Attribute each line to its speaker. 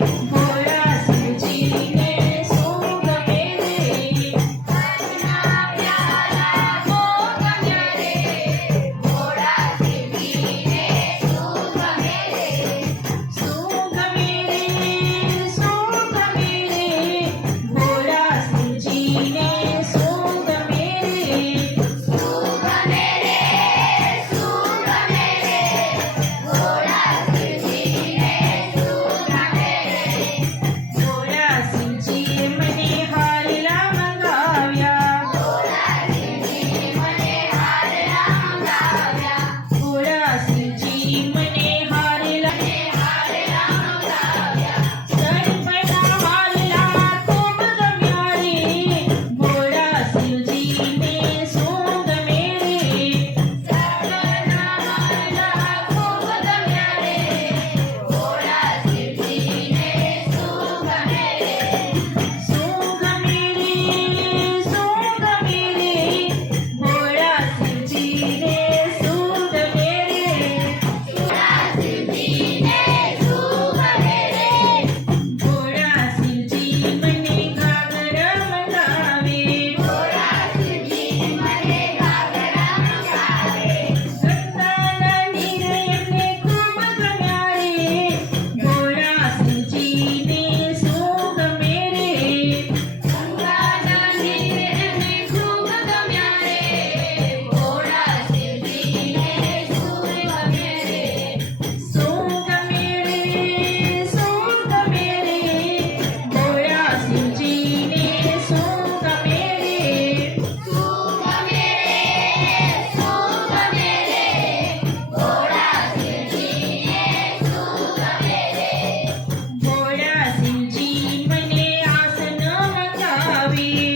Speaker 1: Bye. Bobby.